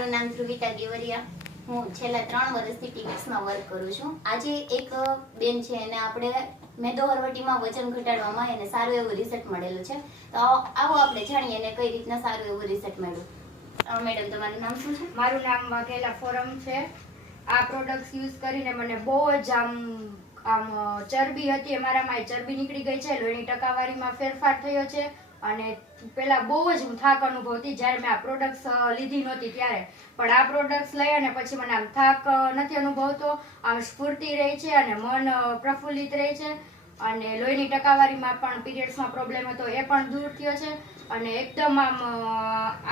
મારું નામ ધ્રુવિતા ગેવરિયા. હું છેલ્લા 3 વર્ષથી ટીમેક્સમાં વર્ક કરું છું. આજે એક બેન છે એને આપણે મેદો હરવટીમાં વજન ઘટાડવામાં એને સારું એવું રિઝલ્ટ મળેલું છે. તો આવો આપણે જાણીએ એને કઈ રીતના સારું એવું રિઝલ્ટ મળ્યું. મેડમ, તમારું નામ શું છે? મારું નામ વાઘેલા ફોરમ છે. આ પ્રોડક્ટ્સ યુઝ કરીને મને બહુ જ આમ ચરબી હતી અમારામાં ચરબી નીકળી ગઈ છે. લોહીની ટકાવારીમાં ફેરફાર થયો છે અને પેલા બહુ જ હું થાક અનુભવતી જ્યારે મેં આ પ્રોડક્ટ્સ લીધી નહોતી ત્યારે. પણ આ પ્રોડક્ટ્સ લઈ અને પછી મને આમ થાક નથી અનુભવતો, આમ સ્ફૂર્તિ રહે છે અને મન પ્રફુલ્લિત રહે છે. અને લોહીની ટકાવારીમાં પણ પીરિયડ્સમાં પ્રોબ્લેમ હતો એ પણ દૂર થયો છે. અને એકદમ આમ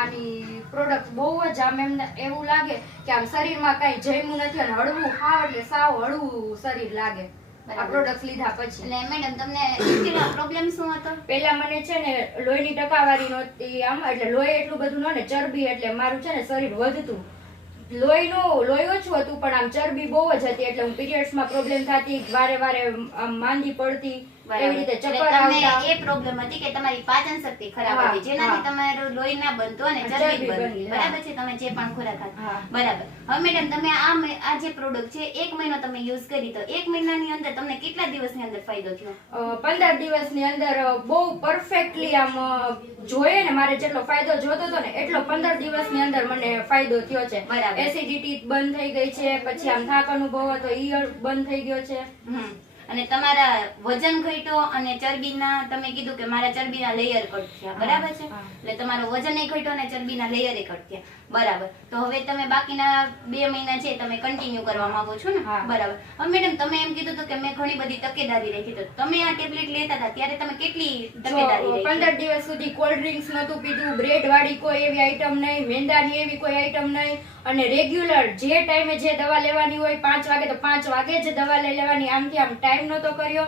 આની પ્રોડક્ટ બહુ જ આમ એમ એવું લાગે કે આમ શરીરમાં કઈ જમ્યું નથી અને હળવું ખાવ એટલે સાવ હળવું શરીર લાગે આ પ્રોડક્ટ લીધા પછી. એટલે મેડમ, તમને પ્રોબ્લેમ શું હતો? પેલા મને છે ને લોહીની ટકાવારી નહોતી, આમ એટલે લોહી એટલું બધું ન ને ચરબી, એટલે મારું છે ને શરીર વધતું. લોહી ઓછું હતું પણ આમ ચરબી બહુ જ હતી એટલે હું પીરિયડ્સમાં પ્રોબ્લેમ થતી, વારે વારે આમ માંદી પડતી, એવી રીતે ચક્કર આવતા. એ પ્રોબ્લેમ હતી કે તમારી પાચન શક્તિ ખરાબ હતી, જેનાથી તમારું લોહી ના બનતું અને ચરબી બનતી. બરાબર છે? તમે જે પણ ખોરાક ખાતા. બરાબર. હવે મેડમ, તમે આ જે પ્રોડક્ટ છે 1 મહિનો તમે યુઝ કરી, તો 1 મહિનાની અંદર તમને કેટલા દિવસની અંદર ફાયદો થયો? 15 દિવસની અંદર બહુ પરફેક્ટલી આમ જોઈએ ને મારે જેટલો ફાયદો જોતો હતો ને એટલો 15 દિવસની અંદર મને ફાયદો થયો છે. બરાબર. એસિડિટી બંધ થઈ ગઈ છે, પછી આમ થાક અનુભવ હતો ઈ બંધ થઈ ગયો છે. અને તમારા વજન ઘટ્યો અને ચરબીના, તમે કીધું કે મારા ચરબીના લેયર કટ થયા. બરાબર છે? એટલે તમારો વજન ઘટ્યો અને ચરબીના લેયર કટ થયા. બરાબર. તો હવે તમે બાકીના 2 મહિના છે તમે કન્ટિન્યુ કરવા માંગો છો ને? બરાબર. હવે મેડમ, તમે એમ કીધું હતું કે મેં ઘણી બધી તકેદારી રાખી. તો તમે આ ટેબ્લેટ લેતા હતા ત્યારે તમે કેટલી તકેદારી રાખી? 15 દિવસ સુધી કોલ્ડ ડ્રિંક્સ નતું પીધું, બ્રેડ વાળી કોઈ એવી આઈટમ નહીં, મેંદાની એવી કોઈ આઈટમ નહીં, અને રેગ્યુલર જે ટાઈમે જે દવા લેવાની હોય 5 વાગે તો 5 વાગે જ દવા લઈ લેવાની. આમથી આમ ટાઈમ નતો કર્યો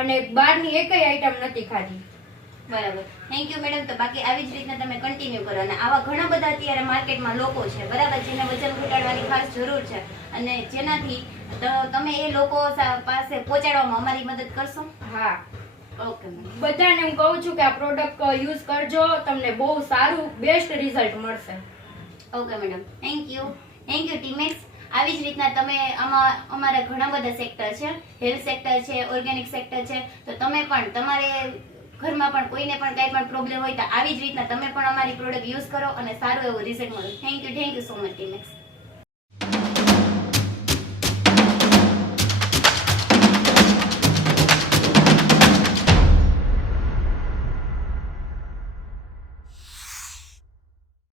અને બહારની એકેય આઈટમ નથી ખાધી. બરાબર. Thank you madam. તો બાકી આવી જ રીતના તમે કન્ટિન્યુ કરો. અને આવા ઘણા બધા અત્યારે માર્કેટમાં લોકો છે, બરાબર, જેને વજન ઘટાડવાની ખાસ જરૂર છે અને જેનાથી તમે એ લોકો પાસે પહોંચાડવામાં અમારી મદદ કરશો? હા. Okay madam. બધાને હું કહું છું કે આ પ્રોડક્ટ યુઝ કરજો, તમને બહુ સારું બેસ્ટ રિઝલ્ટ મળશે. Okay madam. Thank you Timex. આવી જ રીતના તમે અમારા ઘણા બધા સેક્ટર છે, હેલ્થ સેક્ટર છે, ઓર્ગેનિક સેક્ટર છે, તો તમે પણ તમારે ઘરમાં પણ કોઈને પણ કઈ પણ પ્રોબ્લેમ હોય તો આવી જ રીતના તમે પણ અમારી પ્રોડક્ટ યુઝ કરો અને સારું એવું રિઝલ્ટ મળે. Thank you so much Timex.